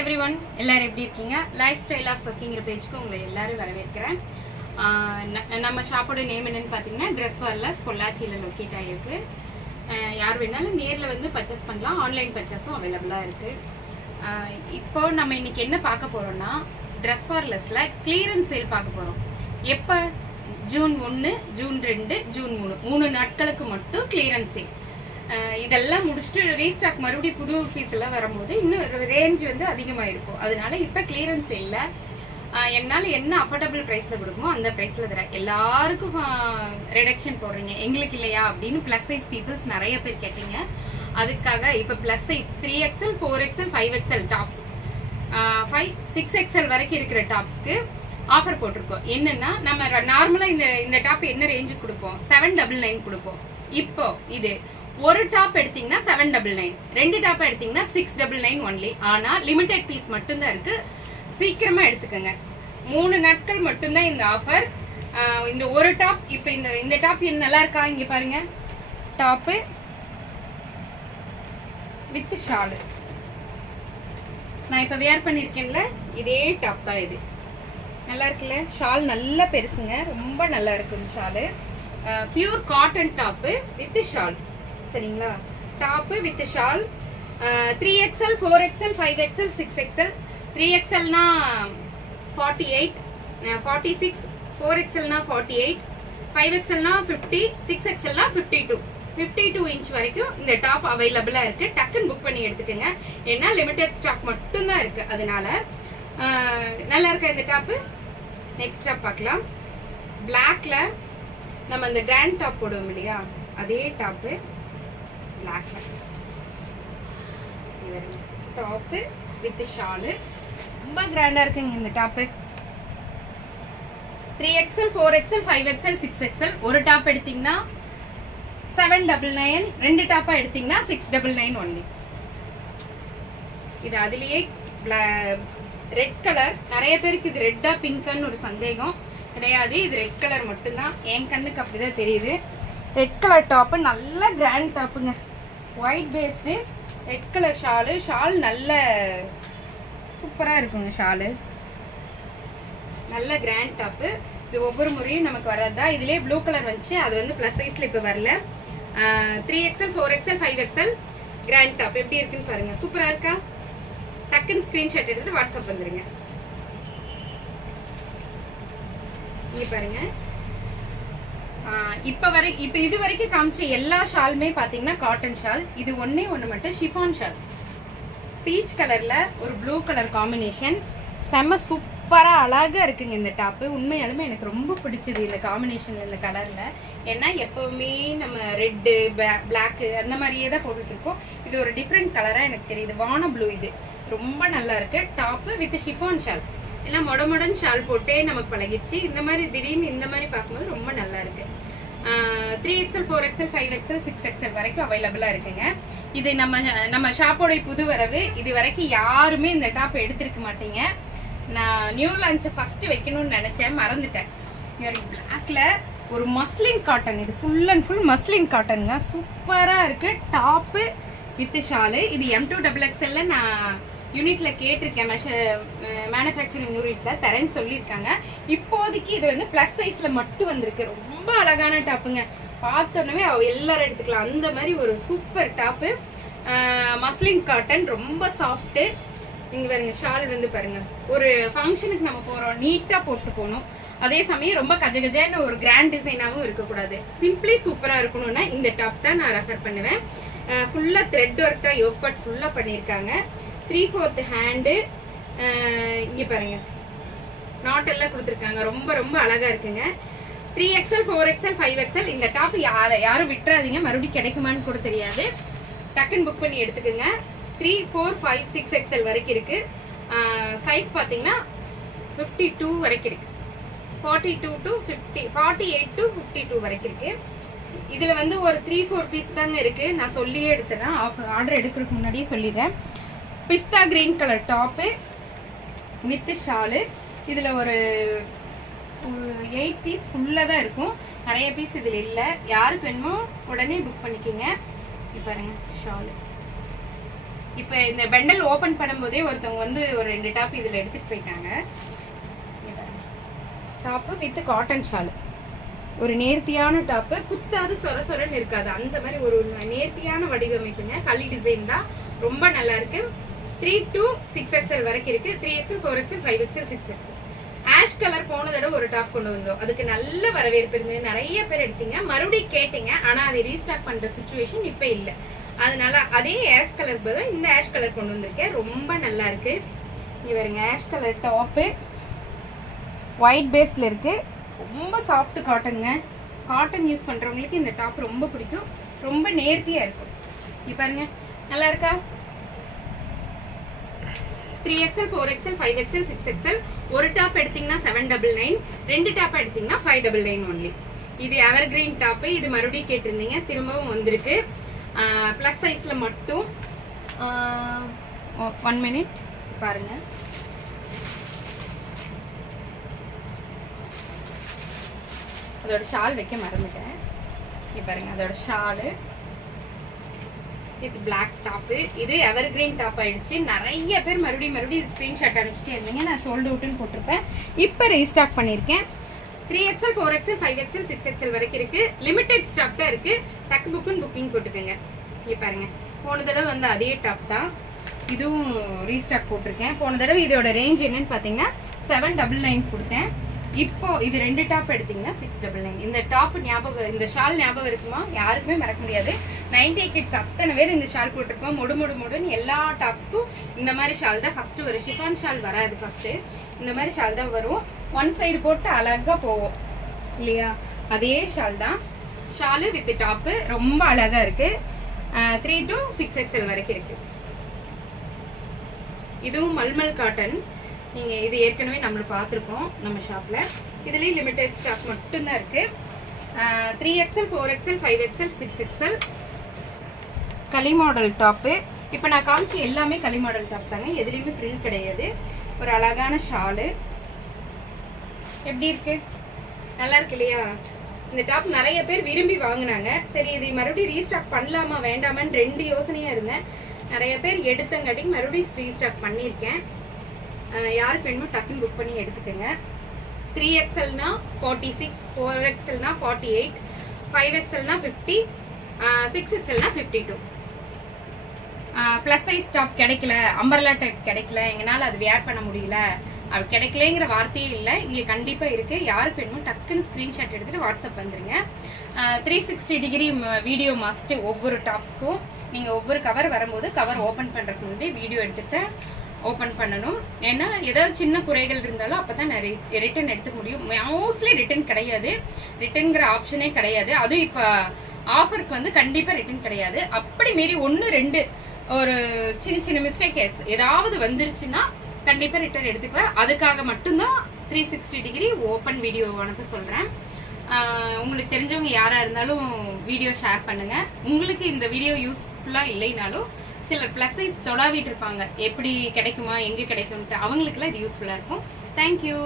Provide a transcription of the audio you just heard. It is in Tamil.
everyone, எல்லாரும் எப்படி இருக்கீங்க? லைஃப் ஸ்டைல் ஆஃப் சசிங்கிற பேஜ்க்கு உங்களை எல்லாரும் வரவேற்கிறேன். நம்ம ஷாப்போட நேம் என்னன்னு பார்த்தீங்கன்னா ட்ரெஸ் வர்லஸ் பொள்ளாச்சியில் லொக்கேட் ஆகிருக்கு. யார் வேணாலும் நேரில் வந்து பர்ச்சேஸ் பண்ணலாம். ஆன்லைன் பர்ச்சேஸும் அவைலபிளாக இருக்குது. இப்போ நம்ம இன்னைக்கு என்ன பார்க்க போகிறோம்னா ட்ரெஸ் வர்லஸில் கிளியரன்ஸ் சேல் பார்க்க போகிறோம். எப்போ? ஜூன் 1, ஜூன் 2, ஜூன் 3 நாட்களுக்கு மட்டும் கிளியரன்ஸ் சேல். இதெல்லாம் முடிச்சுட்டு ரீஸ்டாக் மறுபடியும் புது பீஸ் எல்லாம் வரும்போது இன்னும் ரேஞ்ச் வந்து அதிகமாக இருக்கும். அதனால இப்போ கிளியரன்ஸ் இல்லை. என்னால் என்ன அஃபோர்டபுள் ப்ரைஸில் கொடுக்குமோ அந்த ப்ரைஸில் தரேன். எல்லாருக்கும் ரிடக்ஷன் போடுறீங்க, எங்களுக்கு இல்லையா அப்படின்னு ப்ளஸ் சைஸ் பீப்புள்ஸ் நிறைய பேர் கேட்டீங்க. அதுக்காக இப்போ plus size 3XL, 4XL, 5XL tops 6XL வரைக்கும் இருக்கிற டாப்ஸ்க்கு ஆஃபர் போட்டிருக்கோம். என்னன்னா நம்ம நார்மலாக இந்த டாப் என்ன ரேஞ்சுக்கு கொடுப்போம்? 799 கொடுப்போம். இப்போ இது ஒரு டாப் எடுத்தீங்கன்னா 799, 2 டாப் எடுத்தீங்கன்னா 699 ஒன்லி. ஆனா லிமிடெட் பீஸ் மட்டும்தான் இருக்கு, சீக்கிரமா எடுத்துக்கங்க. 3 நாட்கள் மட்டும்தான் இந்த ஆஃபர். இந்த ஒரு டாப் இப்ப இந்த டாப் என்ன நல்லா இருக்கா? இங்க பாருங்க, டாப் வித் ஷால். நான் இப்ப வேர் பண்ணிருக்கேன்ல, இதே டாப் தான் இது. நல்லா இருக்குல்ல? ஷால் நல்லா பெருசுங்க, ரொம்ப நல்லா இருக்கு இந்த shawl. Pure cotton top with shawl. சரிங்களா? Top with shawl. 3XL, 4XL, 5XL, 6XL. 3XL னா 48, 46, 4XL னா 48, 5XL னா 50, 6XL னா 52 இன்ச் வரைக்கும் இந்த டாப் அவைலபிளா இருக்கு. டக்குன்னு புக் பண்ணி எடுத்துக்கங்க. ஏன்னா லிமிடெட் ஸ்டாக் மட்டும் தான் இருக்கு. அதனால நல்லா இருக்கா இந்த டாப்? நெக்ஸ்ட் டாப் பார்க்கலாம். பிளாக்ல நம்ம இந்த கிராண்ட் டாப் போடுவோம் இல்லையா, அதே டாப் பிளாக்ல. டாப் வித் ஷால் ரொம்ப கிராண்டா இருக்குங்க இந்த top. 3XL, 4XL, 5XL, 6XL. ஒரு டாப் எடுத்தீங்கன்னா 799, 2 டாப்பா எடுத்தீங்கன்னா 699 ஒன்லி. இது அதுலயே ரெட் கலர். நிறைய பேருக்கு இது ரெட்டா பிங்க்னு ஒரு சந்தேகம். கிடையாது, இது ரெட் கலர் மட்டும்தான். என் கண்ணுக்கு அப்படிதான் தெரியுது. ரெட் கலர் டாப் நல்ல கிராண்ட் டாப்புங்க. White based red colour shawl. Shawl நல்ல சூப்பரா இருக்குங்க. ஷாலு நல்ல கிராண்ட் டாப்பு. இது ஒவ்வொரு முறையும் நமக்கு வராதா. இதுலயே ப்ளூ கலர் வந்துச்சு, அது வந்து பிளஸ் சைஸ்ல இப்ப வரல. 3XL, 4XL, 5XL grand top எப்படி இருக்குன்னு பாருங்க. சூப்பரா இருக்கா? டக்குன்னு ஸ்கிரீன்ஷாட் எடுத்துட்டு வாட்ஸ்அப் வந்துருங்க. இங்க பாருங்க. இப்ப இது வரைக்கும் காமிச்ச எல்லா ஷாலுமே பாத்தீங்கன்னா காட்டன் ஷால். இது ஒண்ணே ஒண்ணு மட்டும் ஷிஃபான் ஷால். பீச் கலர்ல ஒரு ப்ளூ கலர் காம்பினேஷன். செம்ம சூப்பரா அழகா இருக்குங்க இந்த டாப். உண்மையாலுமே எனக்கு ரொம்ப பிடிச்சது இந்த காம்பினேஷன்ல, இந்த கலர்ல. ஏன்னா எப்பவுமே நம்ம ரெட்டு, பிளாக் அந்த மாதிரியே தான் போட்டுட்டு இருக்கோம். இது ஒரு டிஃப்ரெண்ட் கலரா எனக்கு தெரியுது. வான ப்ளூ. இது ரொம்ப நல்லா இருக்கு. Top with chiffon shawl. எல்லாம் மொடமொடன் ஷால் போட்டே நமக்கு பழகிருச்சு. இந்த மாதிரி திடீர்னு இந்த மாதிரி பார்க்கும்போது ரொம்ப நல்லா இருக்கு. 3XL, 4XL, 5XL, 6XL வரைக்கும் அவைலபிளா இருக்குங்க. இது நம்ம ஷாப்போட புது வரவு. இது வரைக்கும் யாருமே இந்த டாப் எடுத்திருக்க மாட்டீங்க. நான் நியூ லான்ச் ஃபர்ஸ்ட் வைக்கணும்னு நினைச்சேன், மறந்துட்டேன். பிளாக்ல ஒரு மஸ்லின் காட்டன். இது ஃபுல் அண்ட் ஃபுல் மஸ்லின் காட்டனுங்க. சூப்பரா இருக்கு. Top with shawl. இது M2XXL நான் யூனிட்ல கேட்டிருக்கேன். மேனுஃபேக்சரிங் யூனிட்ல தரேன்னு சொல்லியிருக்காங்க. இப்போதைக்கு இது வந்து பிளஸ் சைஸ்ல மட்டும் வந்திருக்கு. ரொம்ப அழகான டாப்புங்க. பார்த்தோன்னே எல்லாரும் எடுத்துக்கலாம். அந்த மாதிரி ஒரு சூப்பர் டாப்பு. மஸ்லின் காட்டன், ரொம்ப சாஃப்ட். இங்க பாருங்க, ஷால் வந்து பாருங்க. ஒரு ஃபங்க்ஷனுக்கு நம்ம போறோம், நீட்டா போட்டு போகணும். அதே சமயம் ரொம்ப கஜகஜன்னு ஒரு கிராண்ட் டிசைனாவும் இருக்கக்கூடாது. சிம்பிளி சூப்பரா இருக்கணும்னா இந்த டாப் தான் நான் ரெஃபர் பண்ணுவேன். ஃபுல்லா த்ரெட் ஒர்க் தான், யோக் பார்ட் ஃபுல்லா பண்ணிருக்காங்க. 3/4 ஹேண்டு. இங்க பாருங்க, நாட் எல்லாம் கொடுத்துருக்காங்க. ரொம்ப ரொம்ப அழகா இருக்குங்க. 3XL, 4XL, 5XL இந்த டாப் யாரும் விட்டுறாதீங்க. மறுபடியும் கிடைக்குமான்னு கூட தெரியாது. டக்குன்னு புக் பண்ணி எடுத்துக்கோங்க. 3, 4, 5, 6XL வரைக்கும் இருக்கு. சைஸ் பாத்தீங்கன்னா 52 வரைக்கும் இருக்கு. 42 to 50, 48 to 52 வரைக்கும் இருக்கு. இதுல வந்து ஒரு 3-4 பீஸ் தாங்க இருக்கு. நான் சொல்லியே எடுத்துறேன். ஆர்டர் எடுக்கிறதுக்கு முன்னாடியே சொல்லிடுறேன். Pista green colour top with shawl. இதுல ஒரு 8 பீஸ் ஃபுல்லா தான் இருக்கும். நிறைய பீஸ் இதுல இல்ல. யாருக்கு வேணுமோ உடனே புக் பண்ணிக்கோங்க. பாருங்க ஷாலு இப்போ இந்த பெண்டல் ஓபன் பண்ணும்போதே ஒருத்தவங்க வந்து ஒரு 2 டாப் இதுல எடுத்துட்டு போயிட்டாங்க. டாப் வித் காட்டன் ஷால், ஒரு நேர்த்தியான டாப், குத்தாது சொர சொரன்னு இருக்காது, அந்த மாதிரி ஒரு நேர்த்தியான வடிவமைப்புங்க. கலி டிசைன் தான், ரொம்ப நல்லா இருக்கு. 3 to 6XL வரைக்கும் இருக்கு. 3XL, 4XL, 5XL, 6XL. Ash colour போன தடவை ஒரு டாப் கொண்டு வந்தோம், அதுக்கு நல்ல வரவேற்பு இருந்தது, நிறைய பேர் எடுத்தீங்க, மறுபடியும் கேட்டீங்க. ஆனா அதை ரீஸ்டாக் பண்ற சிச்சுவேஷன் இப்ப இல்ல. அதனால அதே ஆஷ் கலர் பதில் இந்த ஆஷ் கலர் கொண்டு வந்திருக்கேன், ரொம்ப நல்லா இருக்கு. இங்க பாருங்க, ஆஷ் கலர் டாப்பு ஒயிட் பேஸ்ல இருக்கு, ரொம்ப சாஃப்ட் காட்டனுங்க. காட்டன் யூஸ் பண்றவங்களுக்கு இந்த டாப் ரொம்ப பிடிக்கும், ரொம்ப நேர்த்தியா இருக்கும். இங்க பாருங்க, நல்லா இருக்கா? 3XL, 4XL, 5XL, 6XL. ஒரு டாப் எடுத்தீங்கன்னா 799, 2 டாப் எடுத்தீங்கன்னா 599 ஒன்லி. இது எவர் கிரீன் டாப், இது மறுபடியும் கேட்டிருந்தீங்க, திரும்பவும் வந்திருக்கு. பிளஸ் சைஸ்ல மட்டும். 1 மினிட் பாருங்க. அதோட ஷால் வைக்க மறந்துட்டேன். இங்க பாருங்க, அதோட ஷாலு இது பிளாக் டாப். இது எவர் கிரீன் டாப் ஆயிடுச்சு. நிறைய பேர் மறுபடியும் ஸ்கிரீன்ஷாட் அனுப்பிச்சிட்டே இருந்தீங்க, நான் ஷோல்டர் அவுட்னு போட்டிருப்பேன். இப்போ ரீஸ்டாக் பண்ணிருக்கேன். 3XL, 4XL, 5XL, 6XL வரைக்கும் இருக்கு. லிமிடெட் ஸ்டாக் தான் இருக்கு. டக் புக்குன்னு புக்கிங் போட்டுக்கோங்க. இங்க பாருங்க, போன தடவை வந்து அதே டாப் தான், இதுவும் ரீஸ்டாக் போட்டிருக்கேன். போன தடவை இதோட ரேஞ்ச் என்னன்னு பாத்தீங்கன்னா 799 கொடுத்தேன். இப்போ இது 2 டாப் எடுத்தீங்கன்னா 699. இந்த டாப் ஞாபகம், இந்த ஷால் ஞாபகம் இருக்குமா? யாருக்குமே மறக்க முடியாது. 90 கிட்ஸ் அத்தனை பேர் இந்த ஷால் போட்டிருப்போம். மொடுன்னு எல்லா டாப்ஸ்க்கும் இந்த மாதிரி ஷால் தான் ஃபர்ஸ்ட் வரும். ஷிஃபான் ஷால் வராது, ஃபர்ஸ்ட் இந்த மாதிரி ஷால் தான் வரும். ஒன் சைடு போட்டு அழகா போவோம் இல்லையா? அதே ஷால் தான். ஷாலு வித் டாப் ரொம்ப அழகா இருக்கு. 3 to 6XL வரைக்கும் இருக்கு. இதுவும் மல்மல் காட்டன். நீங்க இது ஏற்கனவே நம்ம பார்த்திருக்கோம் நம்ம ஷாப்ல. இதுலயும் லிமிடெட் ஸ்டாக் மட்டும் தான் இருக்கு. 3XL, 4XL, 5XL, 6XL. களி மாடல் டாப். இப்ப நான் காமிச்ச எல்லாமே களி மாடல் டாப் தாங்க, எதுலயுமே ஃப்ரில் கிடையாது. ஒரு அழகான ஷாலு. எப்படி இருக்கு? நல்லா இருக்கு இல்லையா? இந்த டாப் நிறைய பேர் விரும்பி வாங்கினாங்க. சரி, இது மறுபடியும் ரீஸ்டாக் பண்ணலாமா வேண்டாமான்னு 2 யோசனையா இருந்தேன். நிறைய பேர் எடுத்தங்காட்டி மறுபடியும் ரீஸ்டாக் பண்ணிருக்கேன். யாருக்கு வேணுமோ டக்குன்னு புக் பண்ணி எடுத்துக்கோங்க. 3XLனா 46, 4XLனா 48, 5XLனா 50, 6XLனா 52. பிளஸ் சைஸ் டாப் கிடைக்கல, அம்பர்லா டைப் கிடைக்கல, எங்கனால அது வேர் பண்ண முடியல, அது கிடைக்கலங்கிற வார்த்தையே இல்லை, இங்கே கண்டிப்பா இருக்கு. யாருக்கு வேணுமோ டக்குன்னு ஸ்கிரீன்ஷாட் எடுத்துட்டு வாட்ஸ்அப் வந்துருங்க. 360 டிகிரி வீடியோ மஸ்ட் ஒவ்வொரு டாப்ஸ்க்கும். நீங்க ஒவ்வொரு கவர் வரும்போது கவர் ஓபன் பண்றதுக்கு முன்னாடி வீடியோ எடுத்துட்டு ஓபன் பண்ணணும். ஏன்னா ஏதாவது சின்ன குறைகள் இருந்தாலும் அப்பதான் ரிட்டர்ன் எடுத்துக்க முடியும். மோஸ்ட்லி ரிட்டர்ன் கிடையாது, ரிட்டர்ன்ங்கிற ஆப்ஷனே கிடையாது. அதுவும் இப்ப ஆஃபருக்கு வந்து கண்டிப்பா ரிட்டர்ன் கிடையாது. அப்படி மீறி 1, 2 ஒரு சின்ன மிஸ்டேக் ஏதாவது வந்துருச்சுன்னா கண்டிப்பா ரிட்டர்ன் எடுத்துக்குவேன். அதுக்காக மட்டும்தான் 360 டிகிரி ஓபன் வீடியோ அனுப்ப சொல்றேன். உங்களுக்கு தெரிஞ்சவங்க யாரா இருந்தாலும் வீடியோ ஷேர் பண்ணுங்க. உங்களுக்கு இந்த வீடியோ யூஸ்ஃபுல்லா இல்லைனாலும் சிலர் பிளஸ் சைஸ் தொடாவிட்டு இருப்பாங்க, எப்படி கிடைக்குமா, எங்க கிடைக்கும்ட்டு, அவங்களுக்குலாம் இது யூஸ்ஃபுல்லா இருக்கும். தேங்க்யூ.